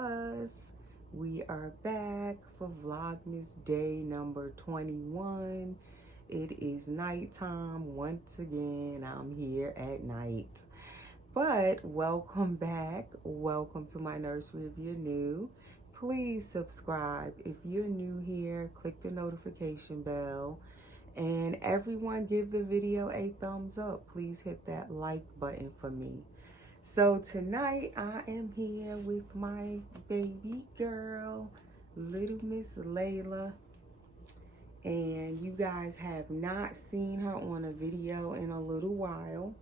us. We are back for Vlogmas day number 21. It is nighttime. Once again, I'm here at night. But welcome back. Welcome to my nursery if you're new. Please subscribe. If you're new here, click the notification bell. And everyone give the video a thumbs up. Please hit that like button for me. So tonight I am here with my baby girl, little Miss Layla. And you guys have not seen her on a video in a little while.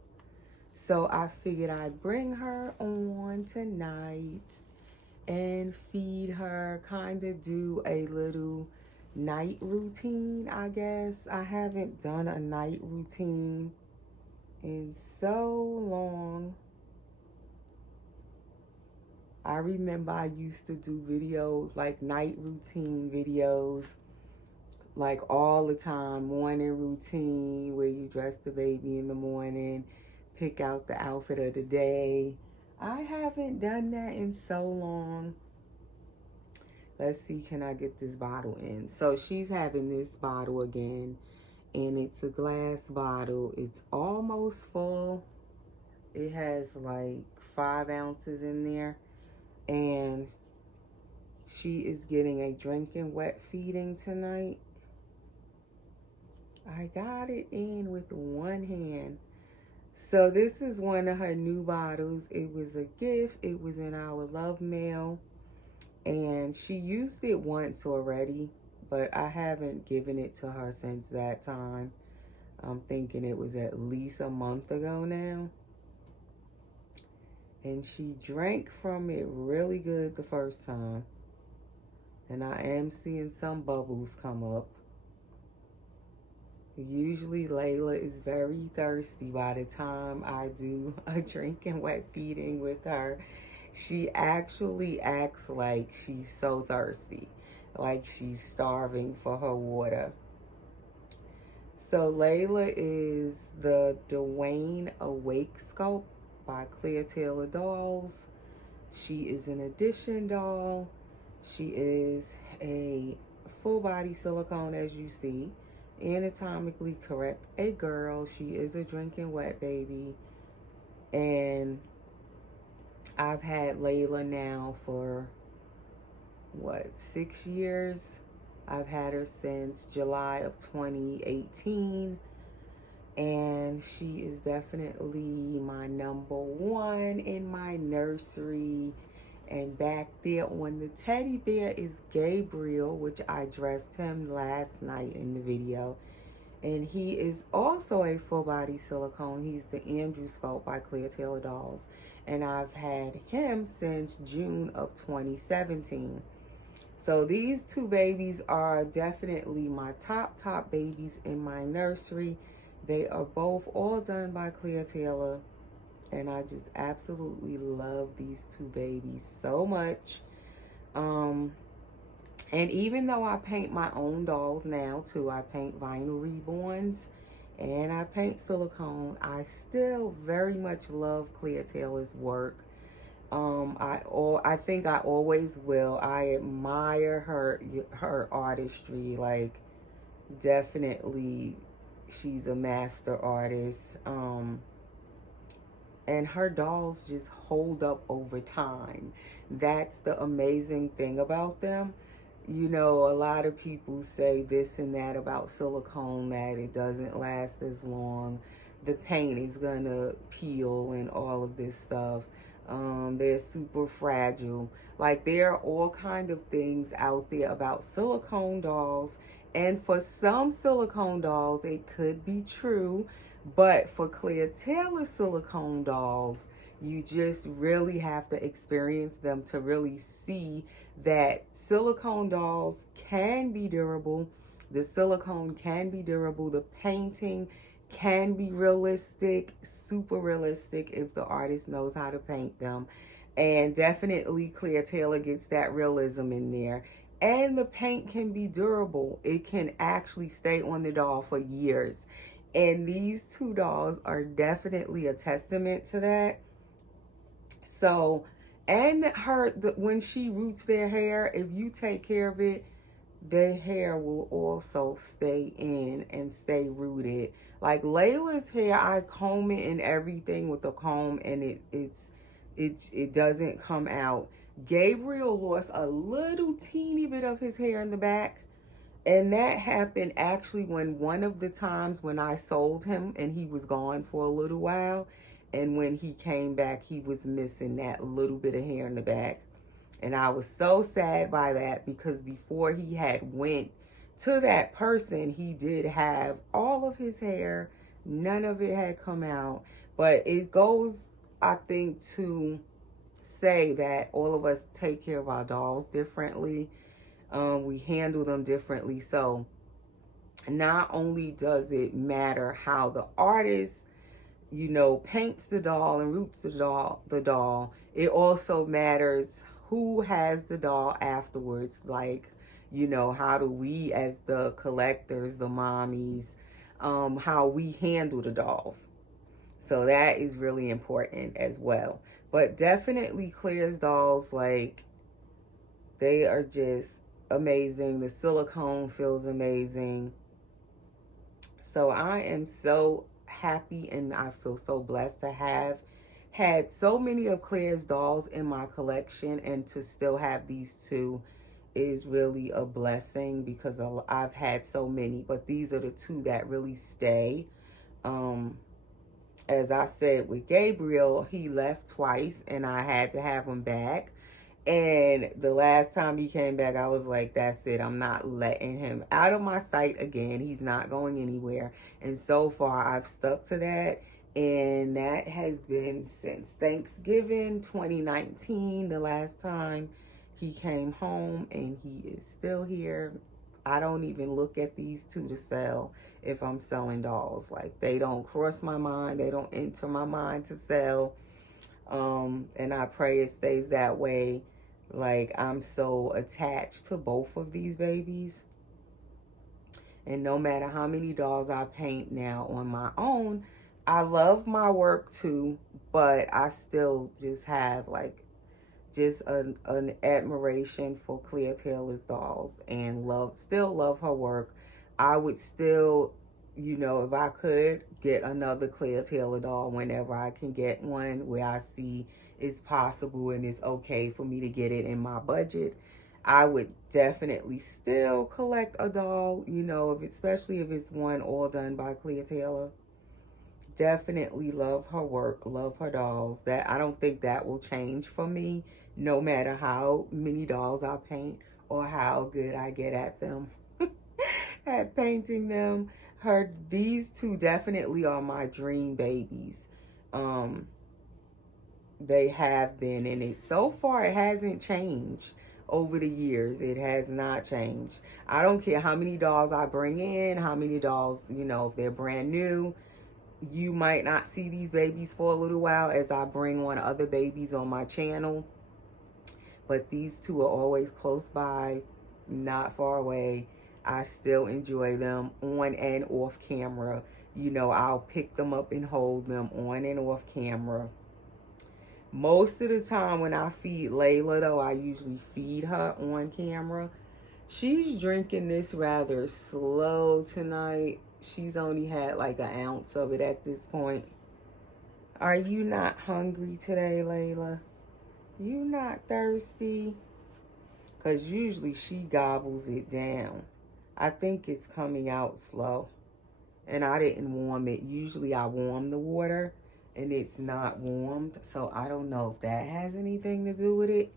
So I figured I'd bring her on tonight and feed her, kind of do a little night routine, I guess. I haven't done a night routine in so long. I remember I used to do videos, like night routine videos, like all the time. Morning routine, where you dress the baby in the morning, pick out the outfit of the day. I haven't done that in so long. Let's see, can I get this bottle in? So she's having this bottle again, and it's a glass bottle. It's almost full. It has like 5 ounces in there. And she is getting a drinking wet feeding tonight. I got it in with one hand. So this is one of her new bottles. It was a gift. It was in our love mail. And she used it once already, but I haven't given it to her since that time. I'm thinking it was at least a month ago now. And she drank from it really good the first time. And I am seeing some bubbles come up. Usually Layla is very thirsty by the time I do a drinking wet feeding with her. She actually acts like she's so thirsty, like she's starving for her water. So Layla is the Dwayne Awake Sculpt by Claire Taylor Dolls. She is an addition doll. She is a full body silicone, as you see, anatomically correct, a girl. She is a drinking wet baby. And I've had Layla now for, 6 years? I've had her since July of 2018. And she is definitely my #1 in my nursery. And back there on the teddy bear is Gabriel, which I dressed him last night in the video. And he is also a full body silicone. He's the Andrew Sculpt by Claire Taylor Dolls. And I've had him since June of 2017. So these two babies are definitely my top babies in my nursery. They are both all done by Claire Taylor. And I just absolutely love these two babies so much. And even though I paint my own dolls now too, I paint vinyl reborns and I paint silicone, I still very much love Claire Taylor's work. I think I always will. I admire her artistry. Like, definitely, she's a master artist. And her dolls just hold up over time. That's the amazing thing about them. You know, a lot of people say this and that about silicone, that it doesn't last as long. The paint is gonna peel and all of this stuff. They're super fragile. Like, there are all kind of things out there about silicone dolls. And for some silicone dolls, it could be true. But for Claire Taylor silicone dolls, you just really have to experience them to really see that silicone dolls can be durable. The silicone can be durable. The painting can be realistic, super realistic, if the artist knows how to paint them. And definitely Claire Taylor gets that realism in there. And the paint can be durable. It can actually stay on the doll for years. And these two dolls are definitely a testament to that. So And when she roots their hair, if you take care of it, their hair will also stay in and stay rooted. Like Layla's hair, I comb it and everything with a comb, and it doesn't come out. Gabriel lost a little teeny bit of his hair in the back, and that happened actually when one of the times when I sold him and he was gone for a little while, and when he came back, he was missing that little bit of hair in the back. And I was so sad by that, because before he had went to that person, he did have all of his hair. None of it had come out. But it goes, I think, to say that all of us take care of our dolls differently. We handle them differently. So not only does it matter how the artist, paints the doll and roots the doll, it also matters who has the doll afterwards. Like, how do we as the collectors, the mommies, how we handle the dolls. So that is really important as well. But definitely Claire's dolls, like, they are just amazing. The silicone feels amazing. So I am so happy, and I feel so blessed to have had so many of Claire's dolls in my collection, and to still have these two is really a blessing, because I've had so many, but these are the two that really stay. As I said with Gabriel, he left twice and I had to have him back. And the last time he came back, I was like, that's it. I'm not letting him out of my sight again. He's not going anywhere. And so far, I've stuck to that. And that has been since Thanksgiving 2019, the last time he came home, and he is still here. I don't even look at these two to sell if I'm selling dolls. Like, they don't cross my mind. They don't enter my mind to sell. And I pray it stays that way. Like, I'm so attached to both of these babies. And no matter how many dolls I paint now on my own, I love my work too, but I still just have just an admiration for Clea Taylor's dolls, and still love her work. I would still, if I could, get another Clea Taylor doll whenever I can get one where I see it's possible and it's okay for me to get it in my budget. I would definitely still collect a doll, especially if it's one all done by Clea Taylor. Definitely love her work, love her dolls. That I don't think that will change for me, no matter how many dolls I paint or how good I get at them, at painting them. These two definitely are my dream babies. They have been, and so far it hasn't changed over the years. It has not changed. I don't care how many dolls I bring in, how many dolls, if they're brand new. You might not see these babies for a little while as I bring on other babies on my channel. But these two are always close by, not far away. I still enjoy them on and off camera. I'll pick them up and hold them on and off camera. Most of the time when I feed Layla, though, I usually feed her on camera. She's drinking this rather slow tonight. She's only had like an ounce of it at this point. Are you not hungry today, Layla? You not thirsty? Because usually she gobbles it down. I think it's coming out slow. And I didn't warm it. Usually I warm the water and it's not warmed. So I don't know if that has anything to do with it.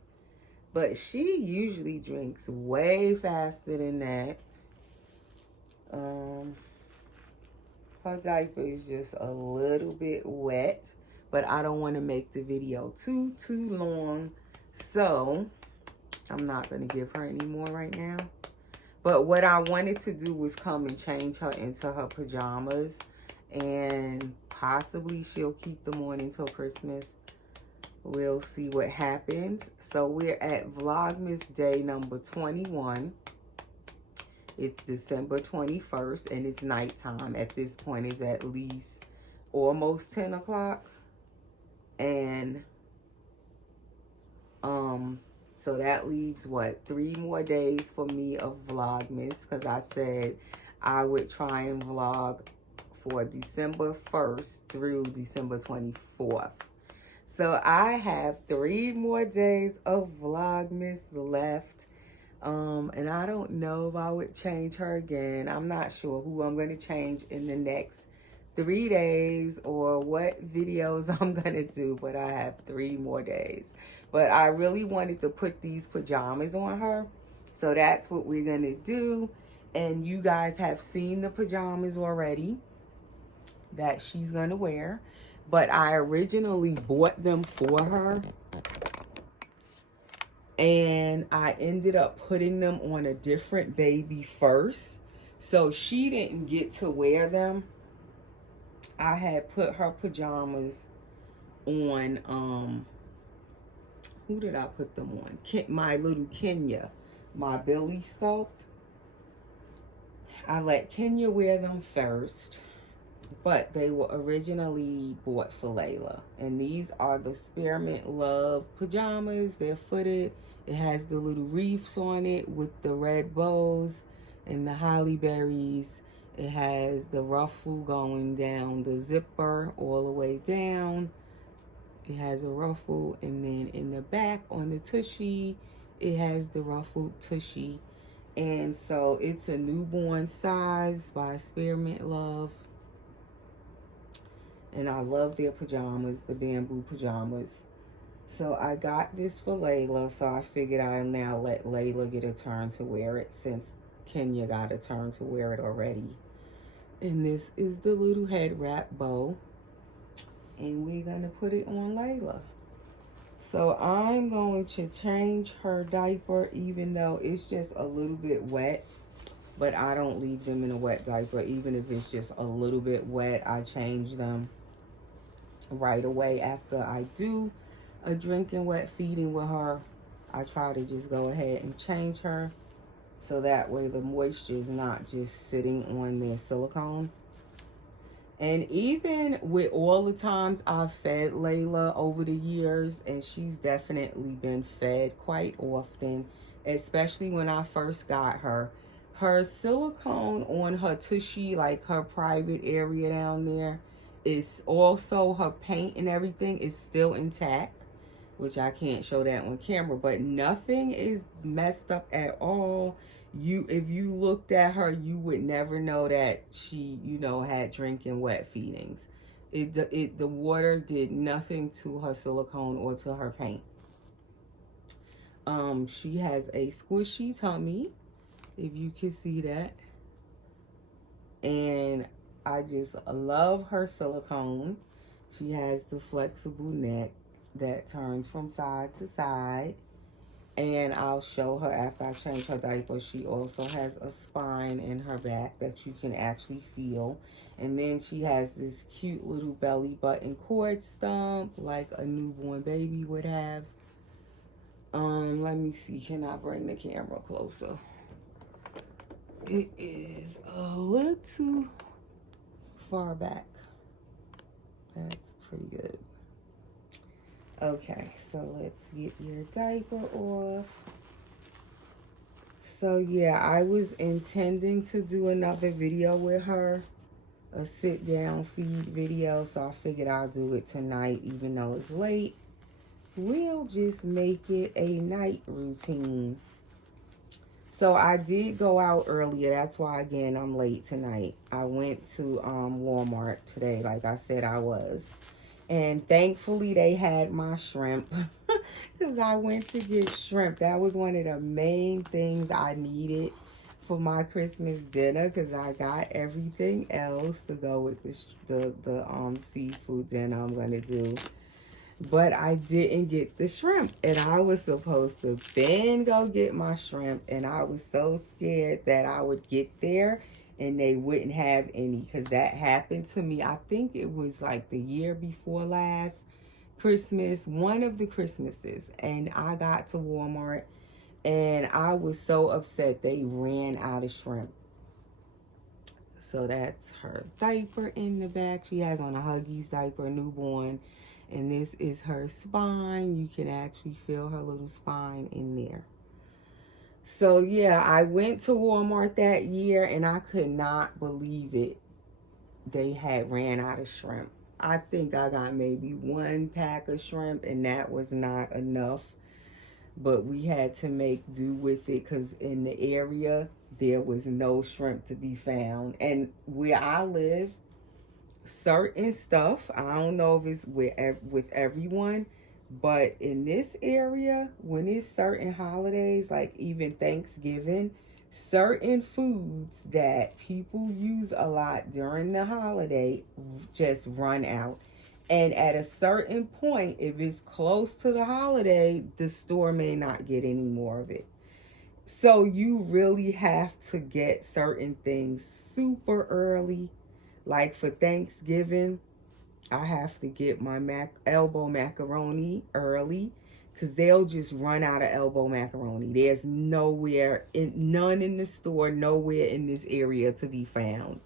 But she usually drinks way faster than that. Her diaper is just a little bit wet, but I don't want to make the video too long, so I'm not going to give her any more right now. But what I wanted to do was come and change her into her pajamas, and possibly she'll keep them on until Christmas. We'll see what happens. So we're at Vlogmas day number 21. It's December 21st, and it's nighttime. At this point, it's at least almost 10 o'clock. And So that leaves, what, 3 more days for me of Vlogmas, because I said I would try and vlog for December 1st through December 24th. So I have 3 more days of Vlogmas left. And I don't know if I would change her again. I'm not sure who I'm going to change in the next 3 days or what videos I'm going to do, but I have 3 more days. But I really wanted to put these pajamas on her, so that's what we're going to do. And you guys have seen the pajamas already that she's going to wear, but I originally bought them for her, and I ended up putting them on a different baby first, so she didn't get to wear them. I had put her pajamas on, who did I put them on? My little Kenya, my Billy sculpt. I let Kenya wear them first, but they were originally bought for Layla. And these are the Spearmint Love pajamas. They're footed. It has the little reefs on it with the red bows and the holly berries. It has the ruffle going down the zipper all the way down. It has a ruffle, and then in the back on the tushy, it has the ruffled tushy. And so it's a newborn size by Spearmint Love. And I love their pajamas, the bamboo pajamas. So I got this for Layla, so I figured I'll now let Layla get a turn to wear it since Kenya got a turn to wear it already. And this is the little head wrap bow. And we're going to put it on Layla. So I'm going to change her diaper, even though it's just a little bit wet. But I don't leave them in a wet diaper. Even if it's just a little bit wet, I change them right away after I do a drinking wet feeding with her. I try to just go ahead and change her, so that way the moisture is not just sitting on their silicone. And even with all the times I've fed Layla over the years, and she's definitely been fed quite often, especially when I first got her, her silicone on her tushy, like her private area down there, is also, her paint and everything is still intact, which I can't show that on camera, but nothing is messed up at all. If you looked at her, you would never know that she, had drinking wet feedings. The water did nothing to her silicone or to her paint. She has a squishy tummy, if you can see that. And I just love her silicone. She has the flexible neck that turns from side to side. And I'll show her after I change her diaper. She also has a spine in her back that you can actually feel. And then she has this cute little belly button cord stump like a newborn baby would have. Let me see. Can I bring the camera closer? It is a little too far back. That's pretty good. Okay, so let's get your diaper off. So yeah, I was intending to do another video with her, a sit down feed video, so I figured I'll do it tonight even though it's late. We'll just make it a night routine. So I did go out earlier. That's why, again, I'm late tonight. I went to Walmart today, like I said I was. And thankfully, they had my shrimp because I went to get shrimp. That was one of the main things I needed for my Christmas dinner, because I got everything else to go with the seafood dinner I'm going to do. But I didn't get the shrimp, and I was supposed to then go get my shrimp, and I was so scared that I would get there and they wouldn't have any, because that happened to me. I think it was like the year before last Christmas, one of the Christmases, and I got to Walmart and I was so upset they ran out of shrimp. So that's her diaper in the back. She has on a Huggies diaper, newborn, And this is her spine. You can actually feel her little spine in there. So yeah, I went to Walmart that year and I could not believe it. They had ran out of shrimp. I think I got maybe one pack of shrimp and that was not enough. But we had to make do with it because in the area there was no shrimp to be found. And where I live, certain stuff, I don't know if it's with everyone, but in this area, when it's certain holidays, like even Thanksgiving, certain foods that people use a lot during the holiday just run out. And at a certain point, if it's close to the holiday, the store may not get any more of it. So you really have to get certain things super early. Like for Thanksgiving, I have to get my elbow macaroni early because they'll just run out of elbow macaroni. There's none in the store, nowhere in this area to be found.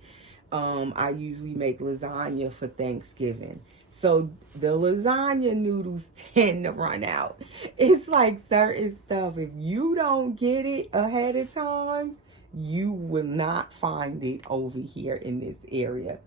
I usually make lasagna for Thanksgiving. So the lasagna noodles tend to run out. It's like certain stuff. If you don't get it ahead of time, you will not find it over here in this area.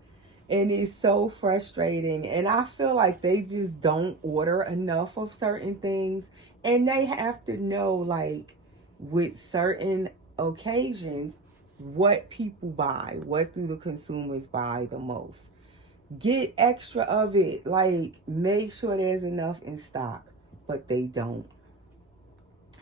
And it's so frustrating. And I feel like they just don't order enough of certain things. And they have to know, like, with certain occasions, what people buy. What do the consumers buy the most? Get extra of it. Like, make sure there's enough in stock. But they don't.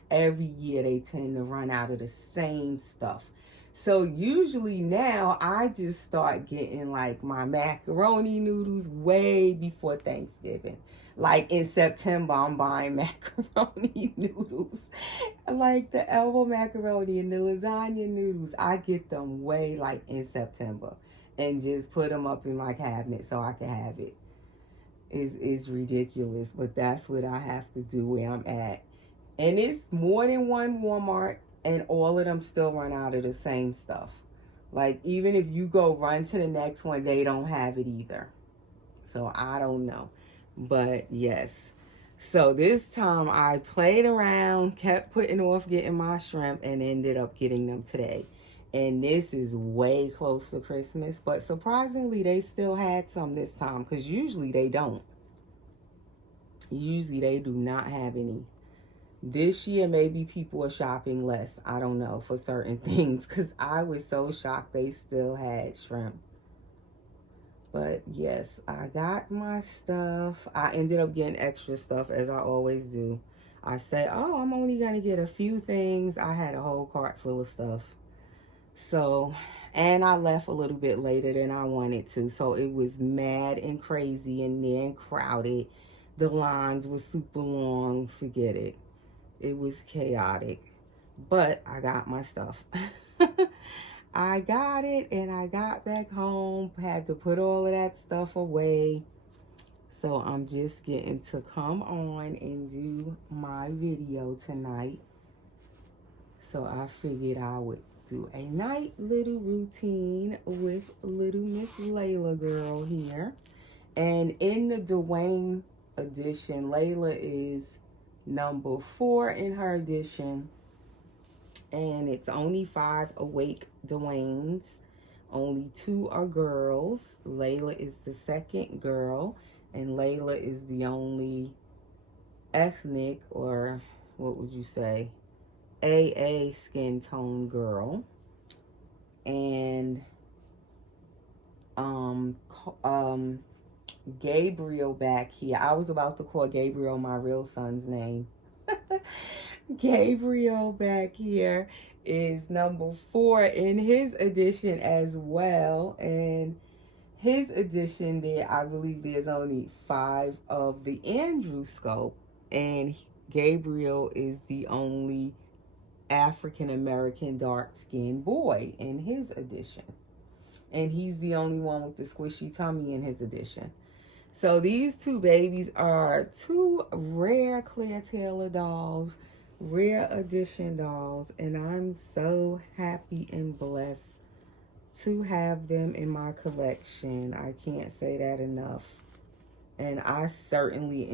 Every year they tend to run out of the same stuff. So usually now I just start getting like my macaroni noodles way before Thanksgiving. Like in September, I'm buying macaroni noodles. Like the elbow macaroni and the lasagna noodles, I get them way like in September. And just put them up in my cabinet so I can have it. It's ridiculous, but that's what I have to do where I'm at. And it's more than one Walmart, and all of them still run out of the same stuff. Like, even if you go run to the next one, they don't have it either. So, I don't know. But, yes. So, this time I played around, kept putting off getting my shrimp, and ended up getting them today. And this is way close to Christmas. But, surprisingly, they still had some this time, because usually they don't. Usually they do not have any. This year, maybe people are shopping less. I don't know, for certain things. Because I was so shocked they still had shrimp. But, yes, I got my stuff. I ended up getting extra stuff, as I always do. I said, oh, I'm only going to get a few things. I had a whole cart full of stuff. So, and I left a little bit later than I wanted to. So, it was mad and crazy in there and crowded. The lines were super long. Forget it. It was chaotic, but I got my stuff. I got it and I got back home, had to put all of that stuff away. So I'm just getting to come on and do my video tonight. So I figured I would do a night little routine with little Miss Layla girl here. And in the Dwayne edition, Layla is number 4 in her edition, and it's only 5 awake Dwaynes. Only 2 are girls. Layla is the second girl, and Layla is the only ethnic, or what would you say, AA skin tone girl. And Gabriel back here. I was about to call Gabriel my real son's name. Gabriel back here is number 4 in his edition as well. And his edition there, I believe there's only 5 of the Andrew scope. And Gabriel is the only African-American dark-skinned boy in his edition. And he's the only one with the squishy tummy in his edition. So these 2 babies are 2 rare Claire Taylor dolls, rare edition dolls, and I'm so happy and blessed to have them in my collection. I can't say that enough. And I certainly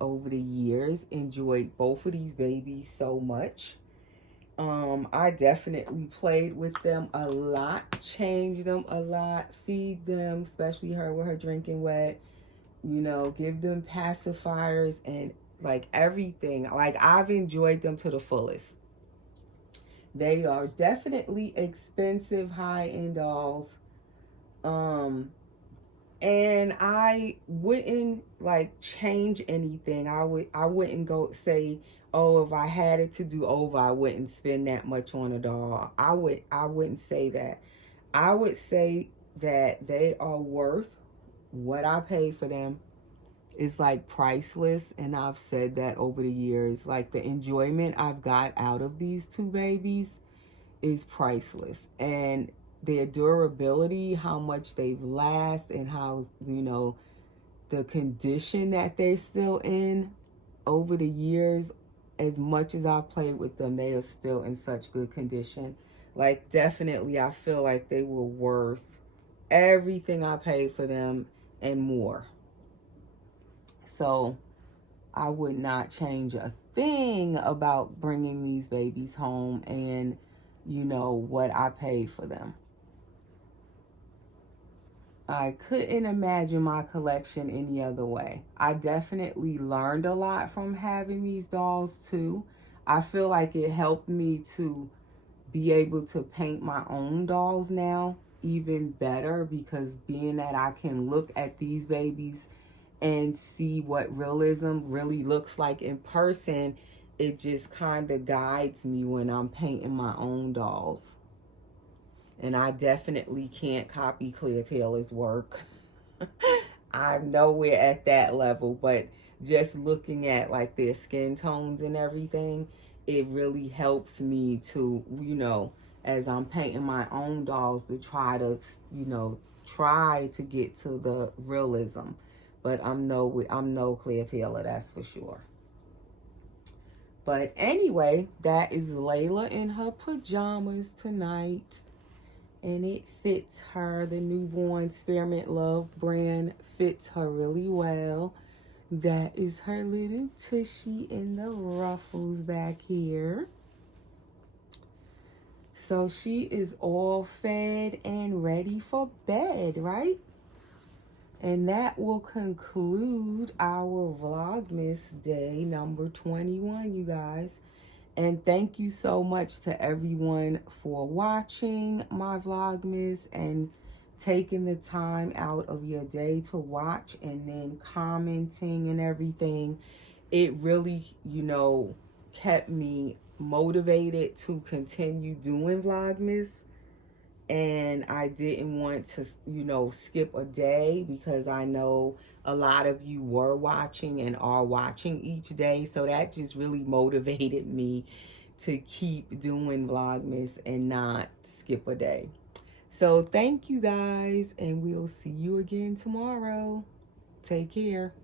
over the years, enjoyed both of these babies so much. I definitely played with them a lot, changed them a lot, feed them, especially her with her drinking wet, give them pacifiers and like everything. Like, I've enjoyed them to the fullest. They are definitely expensive high-end dolls. And I wouldn't like change anything. I wouldn't go say, oh, if I had it to do over, I wouldn't spend that much on a doll. I wouldn't say that. I would say that they are worth what I paid for them. Is like priceless, and I've said that over the years. Like, the enjoyment I've got out of these two babies is priceless. And their durability, how much they've lasted, and how, the condition that they're still in over the years. As much as I've played with them, they are still in such good condition. Like, definitely, I feel like they were worth everything I paid for them and more. So I would not change a thing about bringing these babies home and, what I paid for them. I couldn't imagine my collection any other way. I definitely learned a lot from having these dolls too. I feel like it helped me to be able to paint my own dolls now even better, because being that I can look at these babies and see what realism really looks like in person, it just kind of guides me when I'm painting my own dolls. And I definitely can't copy Claire Taylor's work. I'm nowhere at that level, but just looking at like their skin tones and everything, it really helps me to, as I'm painting my own dolls, to try to get to the realism. But I'm no Claire Taylor, that's for sure. But anyway, that is Layla in her pajamas tonight. And it fits her. The newborn Spearmint Love brand fits her really well. That is her little tushy in the ruffles back here. So she is all fed and ready for bed, right? And that will conclude our Vlogmas day number 21, you guys. And thank you so much to everyone for watching my Vlogmas and taking the time out of your day to watch and then commenting and everything. It really, kept me motivated to continue doing Vlogmas. And I didn't want to, skip a day, because I know a lot of you were watching and are watching each day. So that just really motivated me to keep doing Vlogmas and not skip a day. So thank you guys, and we'll see you again tomorrow. Take care.